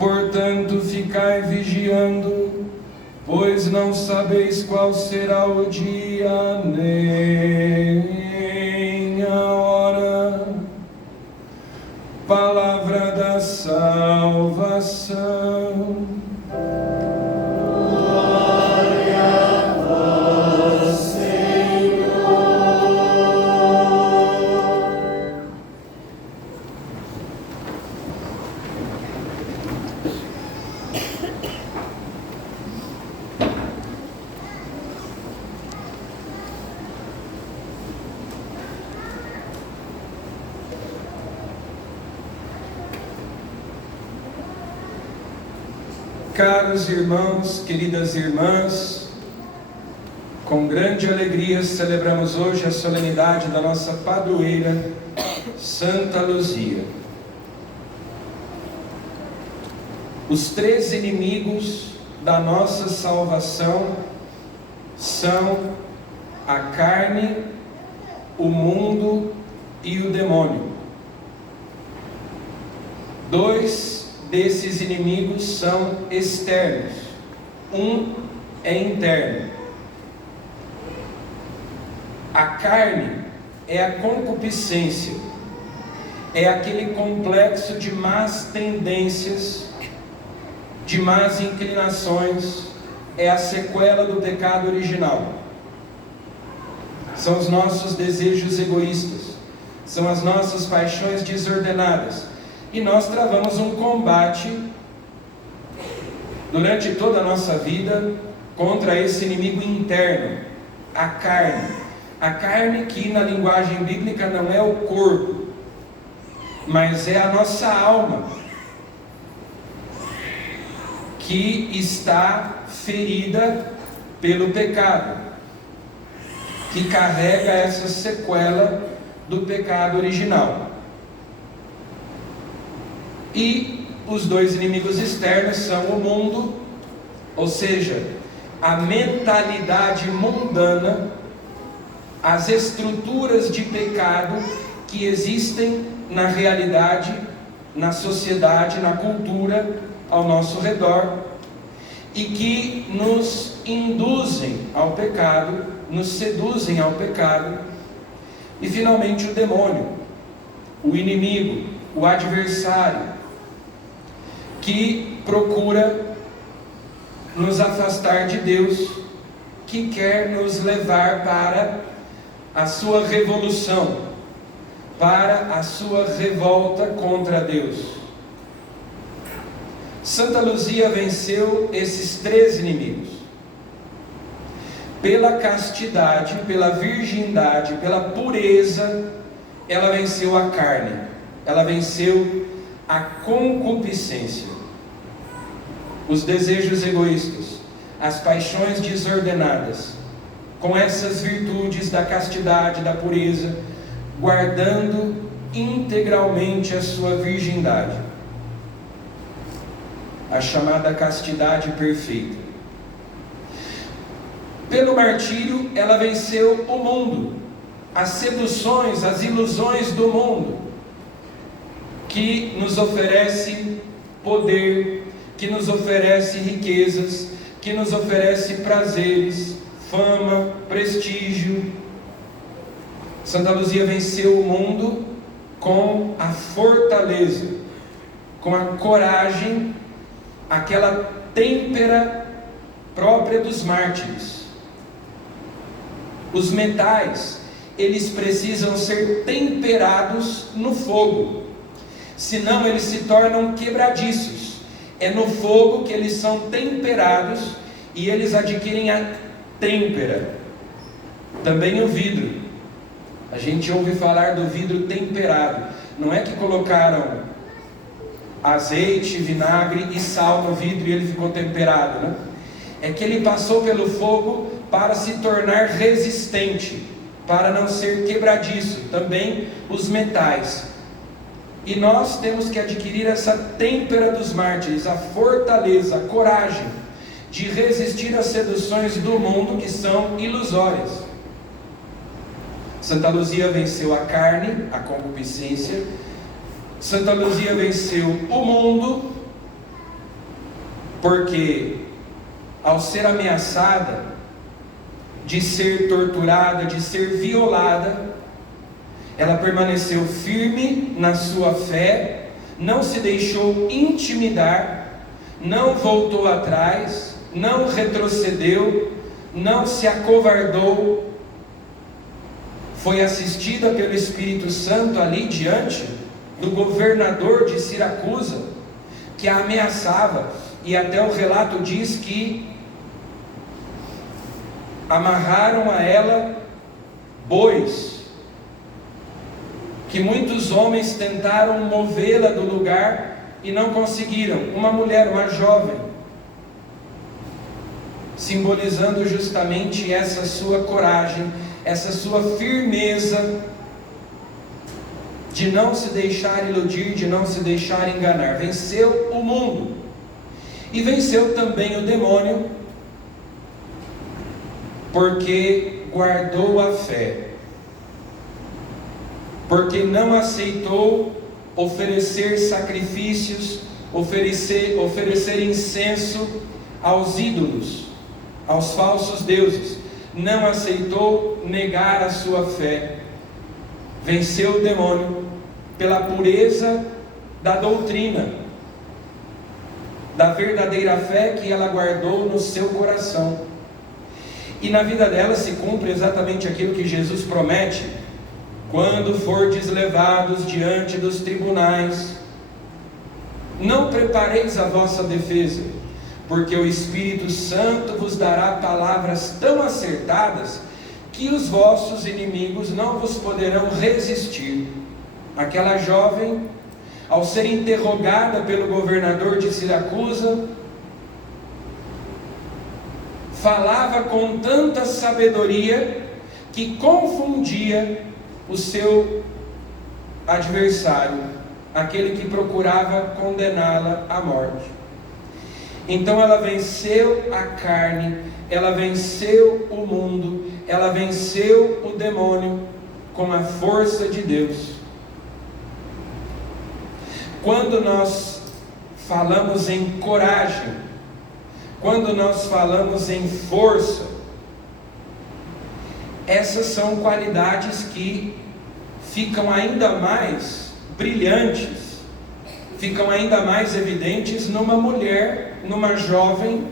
Portanto, ficai vigiando, pois não sabeis qual será o dia, nem a hora. Palavra da salvação. Glória a vós, Senhor. Caros irmãos, queridas irmãs, com grande alegria celebramos hoje a solenidade da nossa padroeira, Santa Luzia. Os três inimigos da nossa salvação são a carne, o mundo e o demônio. Dois desses inimigos são externos, um é interno. A carne é a concupiscência, é aquele complexo de más tendências, de más inclinações, é a sequela do pecado original. São os nossos desejos egoístas, são as nossas paixões desordenadas. E nós travamos um combate durante toda a nossa vida contra esse inimigo interno, a carne. A carne que na linguagem bíblica não é o corpo, mas é a nossa alma, que está ferida pelo pecado, que carrega essa sequela do pecado original. E os dois inimigos externos são o mundo, ou seja, a mentalidade mundana, as estruturas de pecado que existem na realidade, na sociedade, na cultura ao nosso redor, e que nos induzem ao pecado, nos seduzem ao pecado. E finalmente o demônio, o inimigo, o adversário, que procura nos afastar de Deus, que quer nos levar para a sua revolução, para a sua revolta contra Deus. Santa Luzia venceu esses três inimigos. Pela castidade, pela virgindade, pela pureza, ela venceu a carne, ela venceu a concupiscência, os desejos egoístas, as paixões desordenadas, com essas virtudes da castidade, da pureza, guardando integralmente a sua virgindade, a chamada castidade perfeita. Pelo martírio, ela venceu o mundo, as seduções, as ilusões do mundo, que nos oferece poder, que nos oferece riquezas, que nos oferece prazeres, fama, prestígio. Santa Luzia venceu o mundo com a fortaleza, com a coragem, aquela têmpera própria dos mártires. Os metais, eles precisam ser temperados no fogo, senão eles se tornam quebradiços. É no fogo que eles são temperados e eles adquirem a têmpera. Também o vidro, a gente ouve falar do vidro temperado. Não é que colocaram azeite, vinagre e sal no vidro e ele ficou temperado, né? É que ele passou pelo fogo para se tornar resistente, para não ser quebradiço. Também os metais. E nós temos que adquirir essa têmpera dos mártires, a fortaleza, a coragem de resistir às seduções do mundo, que são ilusórias. Santa Luzia venceu a carne, a concupiscência. Santa Luzia venceu o mundo, porque ao ser ameaçada de ser torturada, de ser violada, ela permaneceu firme na sua fé, não se deixou intimidar, não voltou atrás, não retrocedeu, não se acovardou, foi assistida pelo Espírito Santo ali diante do governador de Siracusa, que a ameaçava, e até o relato diz que amarraram a ela bois, que muitos homens tentaram movê-la do lugar e não conseguiram. Uma mulher, uma jovem, simbolizando justamente essa sua coragem, essa sua firmeza de não se deixar iludir, de não se deixar enganar. Venceu o mundo e venceu também o demônio, porque guardou a fé, porque não aceitou oferecer sacrifícios, oferecer incenso aos ídolos, aos falsos deuses. Não aceitou negar a sua fé. Venceu o demônio pela pureza da doutrina, da verdadeira fé que ela guardou no seu coração. E na vida dela se cumpre exatamente aquilo que Jesus promete: quando fordes levados diante dos tribunais, não prepareis a vossa defesa, porque o Espírito Santo vos dará palavras tão acertadas que os vossos inimigos não vos poderão resistir. Aquela jovem, ao ser interrogada pelo governador de Siracusa, falava com tanta sabedoria que confundia o seu adversário, aquele que procurava condená-la à morte. Então ela venceu a carne, ela venceu o mundo, ela venceu o demônio com a força de Deus. Quando nós falamos em coragem, quando nós falamos em força, essas são qualidades que ficam ainda mais brilhantes, ficam ainda mais evidentes numa mulher, numa jovem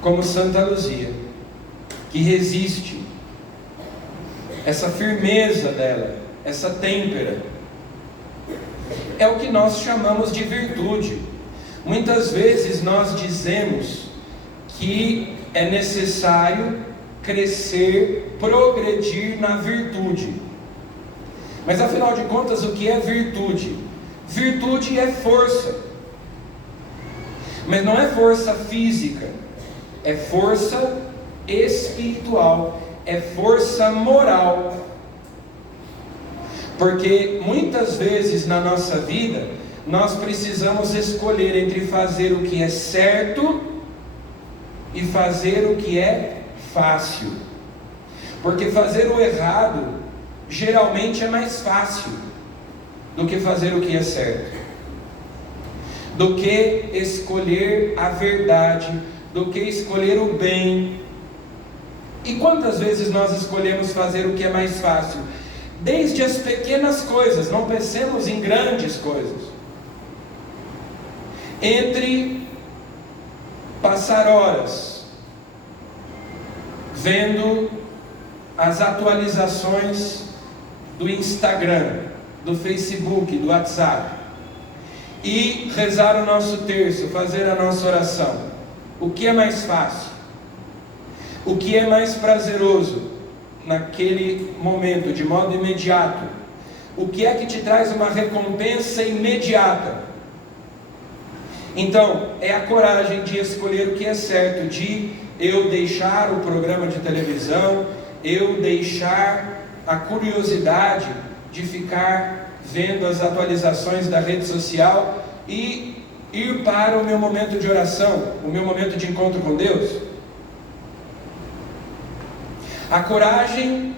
como Santa Luzia, que resiste. Essa firmeza dela, essa têmpera, é o que nós chamamos de virtude. Muitas vezes nós dizemos que é necessário crescer, progredir na virtude. Mas afinal de contas, o que é virtude? Virtude é força. Mas não é força física, é força espiritual, é força moral. Porque muitas vezes na nossa vida, nós precisamos escolher entre fazer o que é certo e fazer o que é fácil. Porque fazer o errado geralmente é mais fácil do que fazer o que é certo, do que escolher a verdade, do que escolher o bem. E quantas vezes nós escolhemos fazer o que é mais fácil? Desde as pequenas coisas, não pensemos em grandes coisas. Entre passar horas vendo as atualizações do Instagram, do Facebook, do WhatsApp, e rezar o nosso terço, fazer a nossa oração, o que é mais fácil? O que é mais prazeroso naquele momento, de modo imediato? O que é que te traz uma recompensa imediata? Então, é a coragem de escolher o que é certo, de eu deixar o programa de televisão, eu deixar a curiosidade de ficar vendo as atualizações da rede social e ir para o meu momento de oração, o meu momento de encontro com Deus. A coragem,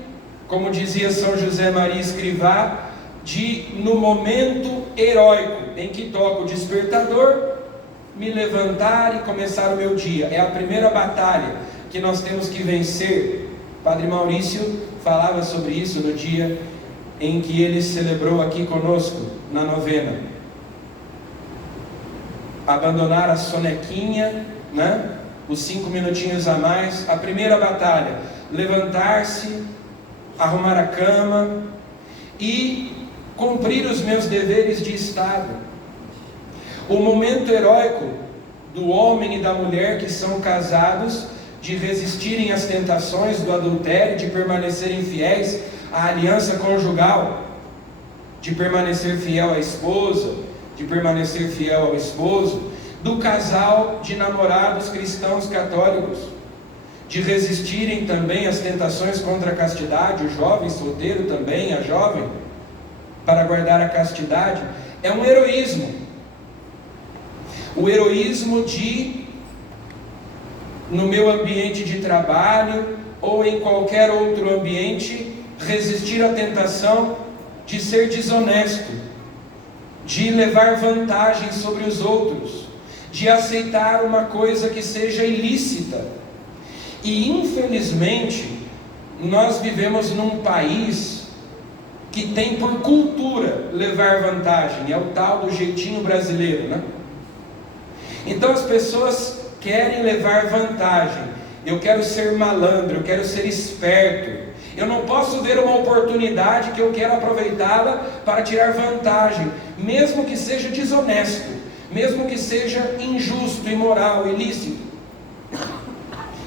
como dizia São José Maria Escrivá, de no momento heróico em que toca o despertador, me levantar e começar o meu dia. É a primeira batalha que nós temos que vencer. Padre Maurício falava sobre isso no dia em que ele celebrou aqui conosco, na novena. Abandonar a sonequinha, né? Os 5 minutinhos a mais. A primeira batalha, levantar-se, arrumar a cama e cumprir os meus deveres de Estado. O momento heróico do homem e da mulher que são casados, de resistirem às tentações do adultério, de permanecerem fiéis à aliança conjugal, de permanecer fiel à esposa, de permanecer fiel ao esposo, do casal de namorados cristãos católicos, de resistirem também às tentações contra a castidade, o jovem solteiro também, a jovem, para guardar a castidade. É um heroísmo. O heroísmo de, no meu ambiente de trabalho ou em qualquer outro ambiente, resistir à tentação de ser desonesto, de levar vantagem sobre os outros, de aceitar uma coisa que seja ilícita. E infelizmente nós vivemos num país que tem por cultura levar vantagem, é o tal do jeitinho brasileiro, né? Então as pessoas querem levar vantagem. Eu quero ser malandro, eu quero ser esperto, eu não posso ver uma oportunidade que eu quero aproveitá-la para tirar vantagem, mesmo que seja desonesto, mesmo que seja injusto, imoral, ilícito.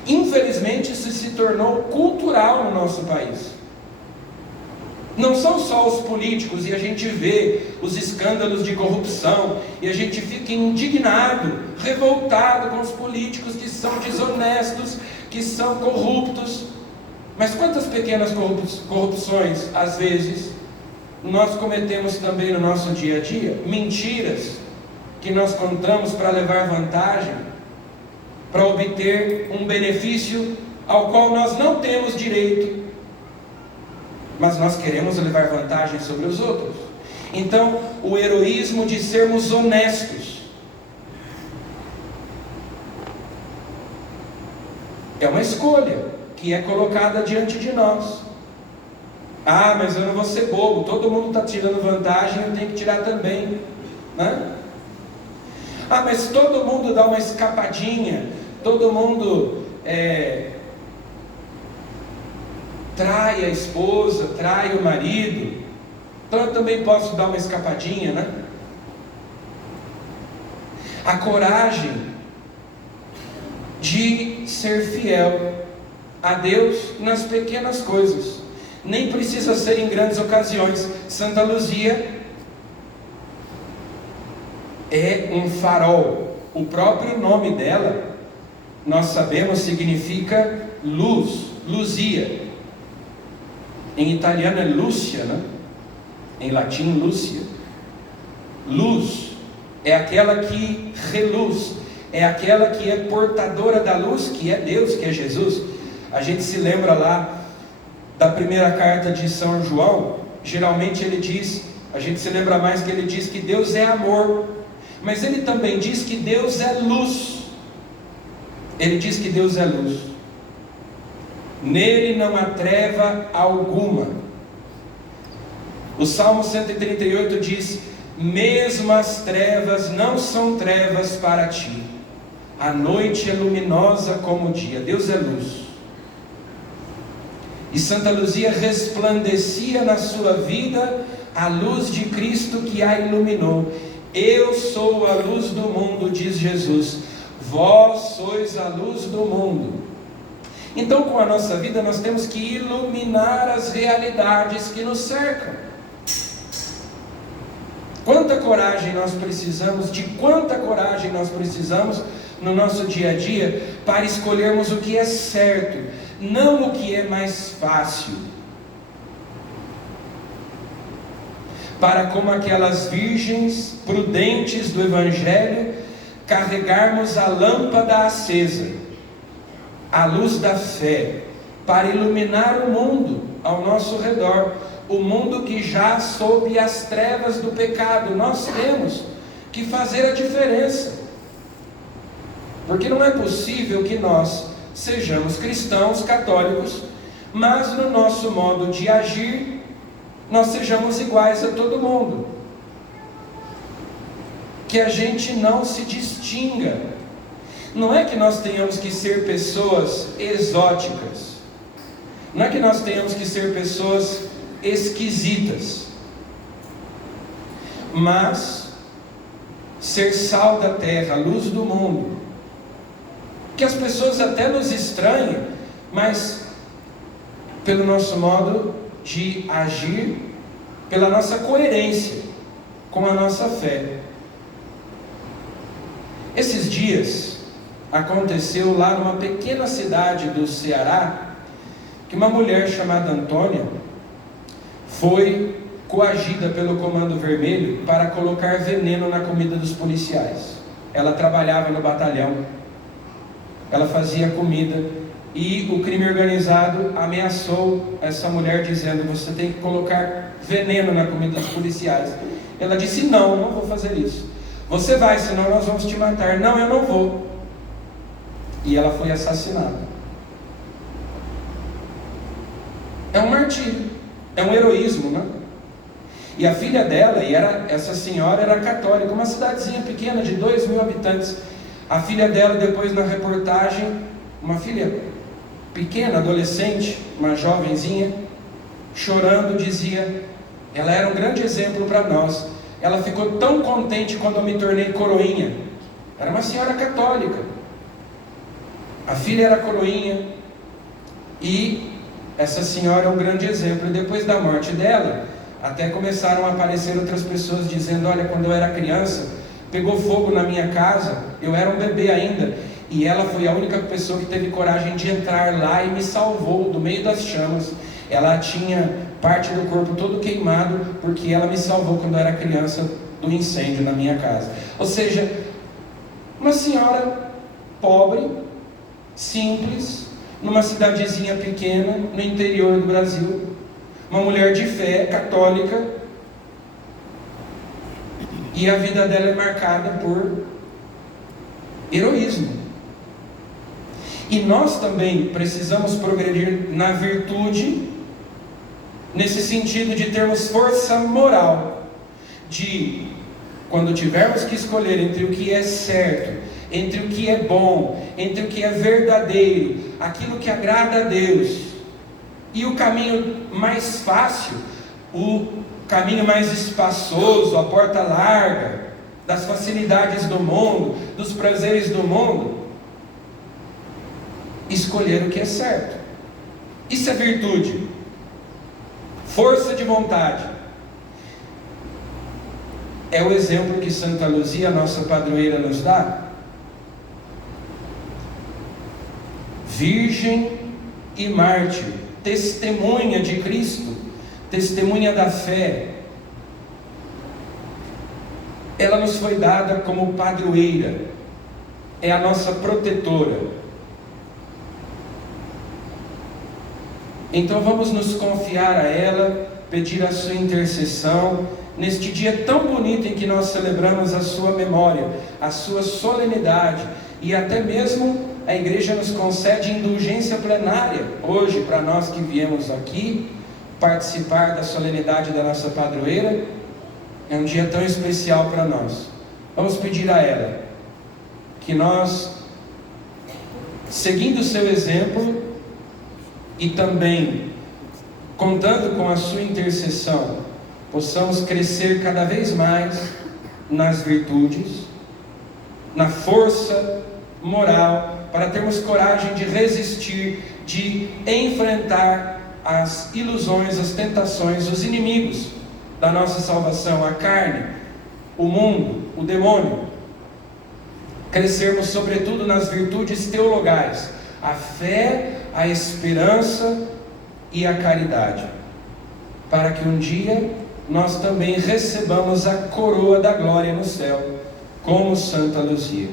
Infelizmente isso se tornou cultural no nosso país. Não são só os políticos, e a gente vê os escândalos de corrupção, e a gente fica indignado, revoltado com os políticos que são desonestos, que são corruptos. Mas quantas pequenas corrupções, às vezes, nós cometemos também no nosso dia a dia? Mentiras que nós contamos para levar vantagem, para obter um benefício ao qual nós não temos direito, mas nós queremos levar vantagem sobre os outros. Então, o heroísmo de sermos honestos é uma escolha que é colocada diante de nós. Ah, mas eu não vou ser bobo, todo mundo está tirando vantagem, eu tenho que tirar também, né? Ah, mas todo mundo dá uma escapadinha, todo mundo trai a esposa, trai o marido, então eu também posso dar uma escapadinha, né? A coragem de ser fiel a Deus nas pequenas coisas, nem precisa ser em grandes ocasiões. Santa Luzia é um farol. O próprio nome dela, nós sabemos, significa luz, Luzia. Em italiano é Lúcia, né? Em latim, Lúcia. Luz é aquela que reluz, é aquela que é portadora da luz, que é Deus, que é Jesus. A gente se lembra lá da primeira carta de São João, geralmente ele diz, a gente se lembra mais que ele diz que Deus é amor, mas ele também diz que Deus é luz. Ele diz que Deus é luz. Nele não há treva alguma. O Salmo 138 diz: mesmo as trevas não são trevas para ti. A noite é luminosa como o dia. Deus é luz. E Santa Luzia resplandecia na sua vida a luz de Cristo que a iluminou. Eu sou a luz do mundo, diz Jesus. Vós sois a luz do mundo. Então, com a nossa vida, nós temos que iluminar as realidades que nos cercam. Quanta coragem nós precisamos, de quanta coragem nós precisamos no nosso dia a dia para escolhermos o que é certo, não o que é mais fácil. Para, como aquelas virgens prudentes do Evangelho, carregarmos a lâmpada acesa, a luz da fé, para iluminar o mundo ao nosso redor, o mundo que já sob as trevas do pecado. Nós temos que fazer a diferença. Porque não é possível que nós sejamos cristãos católicos, mas no nosso modo de agir, nós sejamos iguais a todo mundo. Que a gente não se distinga. Não é que nós tenhamos que ser pessoas exóticas. Não é que nós tenhamos que ser pessoas esquisitas. Mas ser sal da terra, luz do mundo. Que as pessoas até nos estranhem, mas pelo nosso modo de agir, pela nossa coerência com a nossa fé. Esses dias aconteceu lá numa pequena cidade do Ceará, que uma mulher chamada Antônia foi coagida pelo Comando Vermelho para colocar veneno na comida dos policiais. Ela trabalhava no batalhão, ela fazia comida, e o crime organizado ameaçou essa mulher dizendo: você tem que colocar veneno na comida dos policiais. Ela disse: não vou fazer isso. Você vai, senão nós vamos te matar. Não, eu não vou. E ela foi assassinada. É um martírio, é um heroísmo, né? E a filha dela, essa senhora era católica, uma cidadezinha pequena de 2.000 habitantes. A filha dela, depois na reportagem, uma filha pequena, adolescente, uma jovenzinha, chorando, dizia: ela era um grande exemplo para nós. Ela ficou tão contente quando eu me tornei coroinha. Era uma senhora católica. A filha era coroinha. E essa senhora é um grande exemplo. E depois da morte dela, até começaram a aparecer outras pessoas dizendo: olha, quando eu era criança, pegou fogo na minha casa, eu era um bebê ainda, e ela foi a única pessoa que teve coragem de entrar lá e me salvou do meio das chamas. Ela tinha parte do corpo todo queimado, porque ela me salvou quando eu era criança do incêndio na minha casa. Ou seja, uma senhora pobre, simples, numa cidadezinha pequena, no interior do Brasil, uma mulher de fé, católica, e a vida dela é marcada por heroísmo. E nós também precisamos progredir na virtude, nesse sentido de termos força moral, de, quando tivermos que escolher entre o que é certo, entre o que é bom, entre o que é verdadeiro, aquilo que agrada a Deus, e o caminho mais fácil, o caminho mais espaçoso, a porta larga, das facilidades do mundo, dos prazeres do mundo, escolher o que é certo. Isso é virtude, força de vontade. É o exemplo que Santa Luzia, nossa padroeira, nos dá. Virgem e mártir, testemunha de Cristo, testemunha da fé. Ela nos foi dada como padroeira, é a nossa protetora. Então vamos nos confiar a ela, pedir a sua intercessão, neste dia tão bonito em que nós celebramos a sua memória, a sua solenidade, e até mesmo a igreja nos concede indulgência plenária, hoje, para nós que viemos aqui participar da solenidade da nossa padroeira. É um dia tão especial para nós. Vamos pedir a ela que nós, seguindo o seu exemplo e também contando com a sua intercessão, possamos crescer cada vez mais nas virtudes, na força moral, para termos coragem de resistir, de enfrentar as ilusões, as tentações, os inimigos da nossa salvação, a carne, o mundo, o demônio. Crescermos sobretudo nas virtudes teologais, a fé, a esperança e a caridade, para que um dia nós também recebamos a coroa da glória no céu, como Santa Luzia.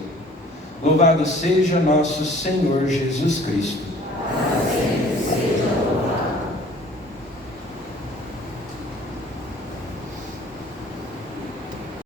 Louvado seja nosso Senhor Jesus Cristo.